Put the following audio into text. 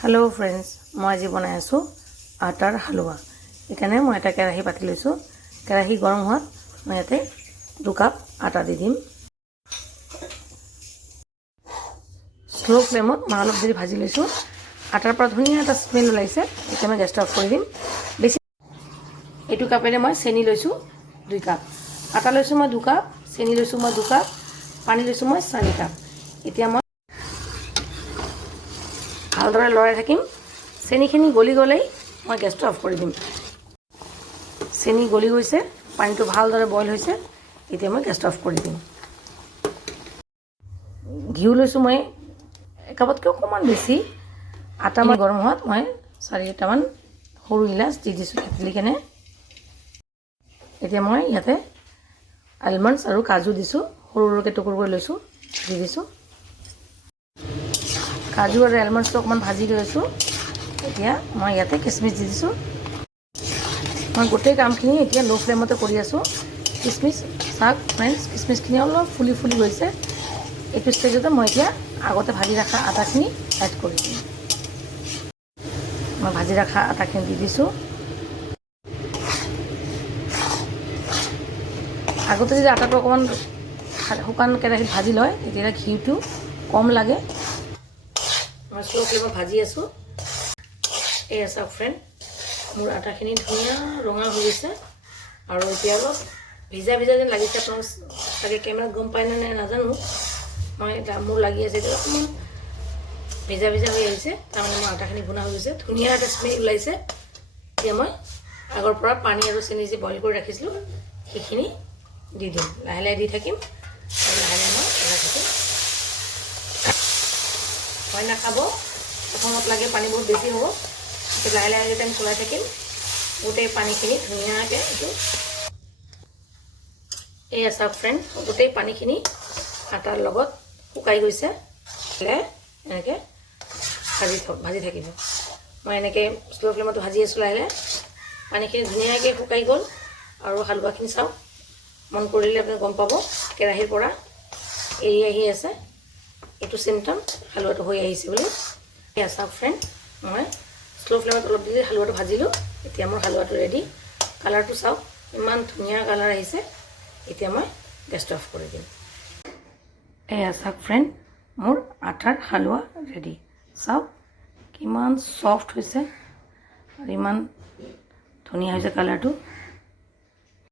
hello friends मैं आज बनाई आसो आटार हालुआ इकाने मैं एटा केराही पाति लैसो केराही गरम होवात मैं याते 2 কাপ आटा दी दिम स्लो फ्लेमत मैं अलप देरी भाजी लैसो आटार पर धुनिया एटा स्मेल ओलाइसे इटा मैं गैसटा अफ करि दिम बेसि एटु कापेरे मैं चेनी लैसो 2 কাপ आटा लैसो मैं 2 কাপ चेनी लैसो मैं 2 কাপ पानी लैसो मैं 4 কাপ इतिया मैं ভালদৰে লৰাই থাকিম চেনিখিনি গলি গলেই মই গেছটো অফ কৰি দিম চেনি গলি গৈছে পানীটো ভালদৰে বইল হৈছে এতিয়া মই গেছটো অফ কৰি দিম ঘিউ লৈছো মই একাপতকৈ অকণমান বেছি আটা মই গৰম হোৱাত মই 4টামান সৰু ইলাচ দি দিছোঁ থেতলি কেনে এতিয়া মই ইয়াতে আলমণ্ডছ আৰু কাজু দিছোঁ সৰু সৰুকৈ টুকুৰ কৰি লৈছোঁ দি দিছোঁ काजू और एलमंड्स तो अकमान भाजी লৈছো এতিয়া মই ইয়াতে কিসমিস দি দিছো মই গোটেই কামখিনি এতিয়া লো ফ্লেমতে কৰি আছো কিসমিস সাক ফ্ৰেন্ডস কিসমিসখিনি অলপ ফুলি ফুলি গৈছে এইটো ষ্টেজতে মই এতিয়া আগতে ভাজি ৰাখা আটাখিনি এড কৰি দিম মই ভাজি ৰাখা আটাখিনি দি দিছো আগতে যদি আটাটো অকমান শুকান কেৰাহীত ভাজি লয় তেতিয়া ঘিউটো কম লাগে मैं स्लो फ्लेम भाजी आसो ये सब फ्रेंड मोर आटाखिनि धुनिया रंगा हो गई और इतना अलग भिजा भिजा जेन लगे अपने कैमेरा गम पाए ना नाजानो मैं मोर लगी अकमान भिजा भिजा हो तरह मैं आटाखिनि भुना हो गई धुनिया एट स्मेल ओलाइसे इतना मैं आगर पर पानी और चेनी जो बइल कर रखिसिलो सेखिनि दी दिम लाहे लाहे दी थकिम और लाहे लाहे मैं ओलाई थकिम मैं नाखाब प्रथमत लगे पानी बहुत बेसि हम लाहे लाहे टाइम चलाई थकिम गोटे पानीखिनि धुनियाके ये सब फ्रेंड गोटे पानीखिनि आटार लगत शुकाई गई एनेके भाजी थकिब मैं एनेके स्लो फ्लेमत भाजी आसो लाहे लाहे पानीखिनि धुनियाके शुकाई गल और हालुवाखिनि चाওক मन करिले आपनि गम पाब केराहीर পৰা एरि आहि आछे এইটো সিমটম হালুৱাটো হৈ আহিছে বুলি এসা ফ্ৰেন্ড মই স্লো ফ্লেমত অলপ দিলে হালুৱাটো ভাজিলো এতিয়া মোৰ হালুৱাটো ৰেডি কালাৰটো চাওক ইমান ধুনিয়া কালাৰ আহিছে এতিয়া মই গেছটো অফ কৰি দিম এসা ফ্ৰেন্ড মোৰ আটাৰ হালুৱা ৰেডি চাওক কিমান সফট হৈছে আৰু ইমান ধুনিয়া হৈছে কালাৰটো